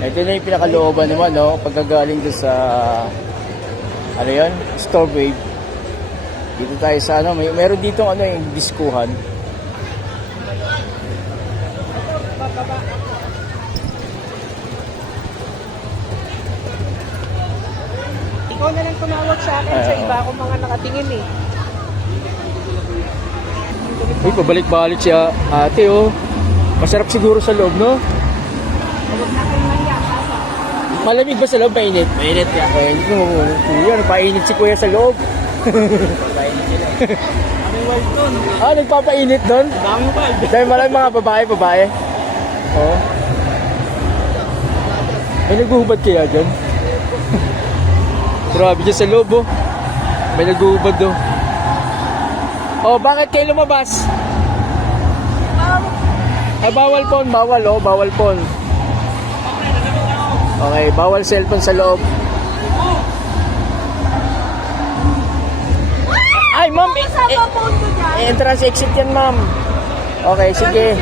Ito na yung pinakalooban naman, no? Pagkagaling doon sa, ano yan? Store wave. Dito tayo sa, ano, may, meron dito, ano, yung diskuhan. Ikaw na lang tumawag sa akin sa oo. iba akong mga nakatingin eh. Uy, pabalik-balik siya. Ate, oh. Masarap siguro sa loob, no? Malamig ba sa loob? Mainit? Mainit ka. Mainit mo. Kuya, napainit si kuya sa loob. May wild doon. Ah, nagpapainit doon? Dami wild. Dahil marami mga babae, babae. Oo. May naghuhubad kaya dyan? Grabe dyan sa loob, oh. May naghuhubad, oh. Oh, bakit kayo lumabas? Ay, bawal pon, bawal, oh. Bawal pon. Okay, bawal cellphone sa loob. Ay, ma'am, eh, eh, ko dyan. Entrance exit yan, ma'am. Okay, sige.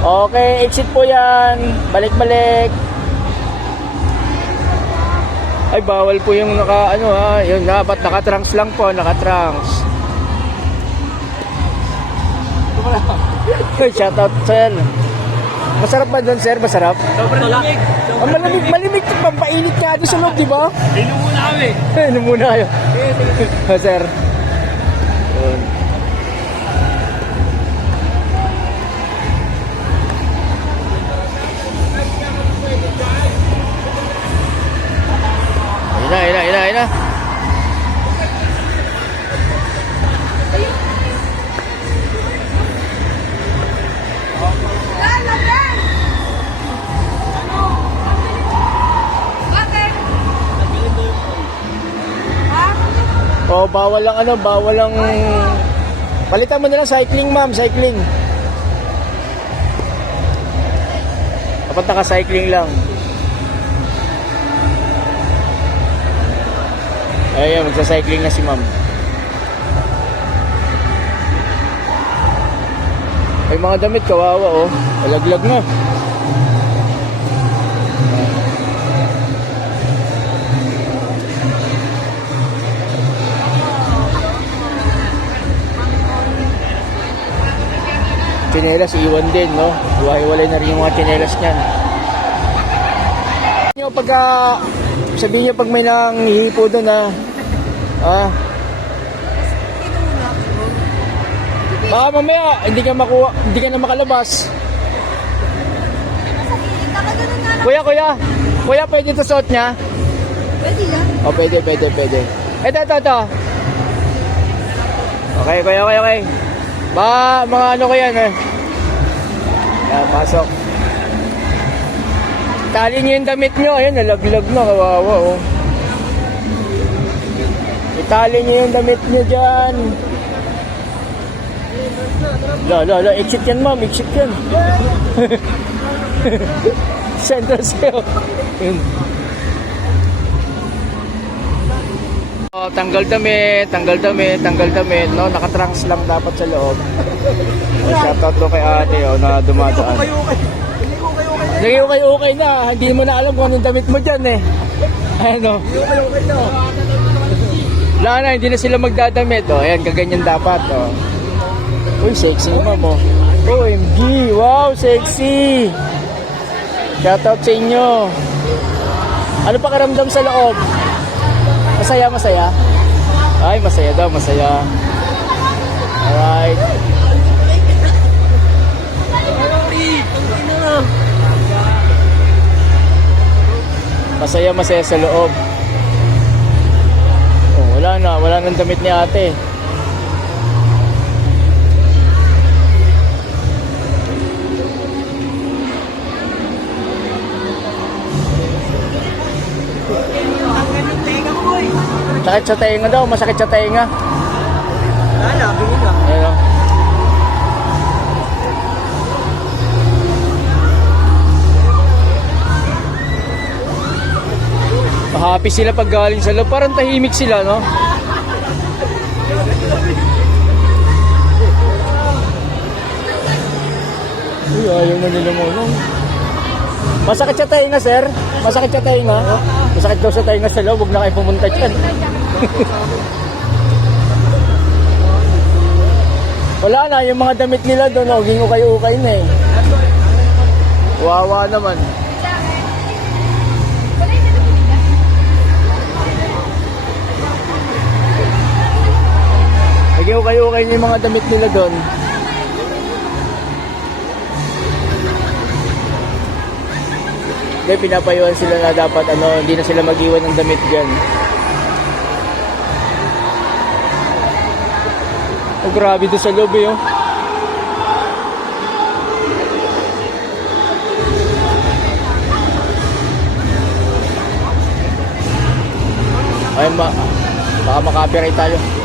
Okay, exit po yan. Balik-balik. Ay, bawal po yung naka, ano ha, yun dapat naka-trunks lang po, naka-trunks. Hey, shout out sir. Masarap ba doon, sir? Masarap? Sobrang lamig. Ang malamig, malimig, pampainit ka doon sa loob, di ba? Inom muna kami. Ano muna kayo? Ah, sir. Oh, bawal lang ano, bawal lang Palitan mo na lang cycling, ma'am, cycling. Dapat naka-cycling lang. Ayan, magsa-cycling na si ma'am. Ay, mga damit, kawawa, oh. Alaglag na. Chinelas, iwan din, no? Iwahiwalay na rin yung mga chinelas niyan. Nyo, pagka, sabihin nyo pag may nanghihipo doon, ha? Ah. Baka mamaya, hindi ka makuha, hindi ka na makalabas. Kuya, kuya, kuya, pwede ito suot niya? Pwede lang. O, pwede, pwede, pwede. Ito, ito, ito. Okay, okay, okay, okay. Ba, mga ano ko yan, eh. Yan, pasok. Tali niyo yung damit niyo. Ayan, nalaglag na. Kawawa, oh. Itali niyo yung damit niyo dyan. La, la, la. Exit yan, ma'am. Exit yan. Center sa'yo. Oh, tanggal damit, tanggal damit, tanggal damit, no? Nakatrunks lang dapat sa loob. Do kay ate, oh, na dumadaan. Naging okay, okay na. Hindi mo na alam kung anong damit mo dyan, eh. Ano? Okay, okay na. Wala na, hindi na sila magdadamit. Oh, ayan, kaganyan dapat, oh. Uy, sexy naman mo. OMG, wow, sexy. Shoutout sa inyo. Ano pakiramdam sa loob? Masaya, masaya? Ay, masaya daw, masaya. Alright. Masaya, masaya sa loob. Oh, wala na, wala nang damit ni ate. Sakit sa tenga daw, masakit sa tenga. Wala, bigyan ka. Ayun. Happy sila pag galing sa loob. Parang tahimik sila, no? Uy, ayaw na nila mo. No? Masakit sa tainga, sir? Masakit sa tainga? Masakit daw sa tainga sa loob. Huwag na kayo pumunta dyan. Wala na, yung mga damit nila doon, oh, gingo kayo ukay na eh. Wawa naman. Gingo kayo ukay na yung mga damit nila doon. Hindi, pinapayuhan sila na dapat ano, hindi na sila mag-iwan ng damit dyan. Oh, grabe doon sa loob eh, oh. Ay, ma baka makapiright tayo.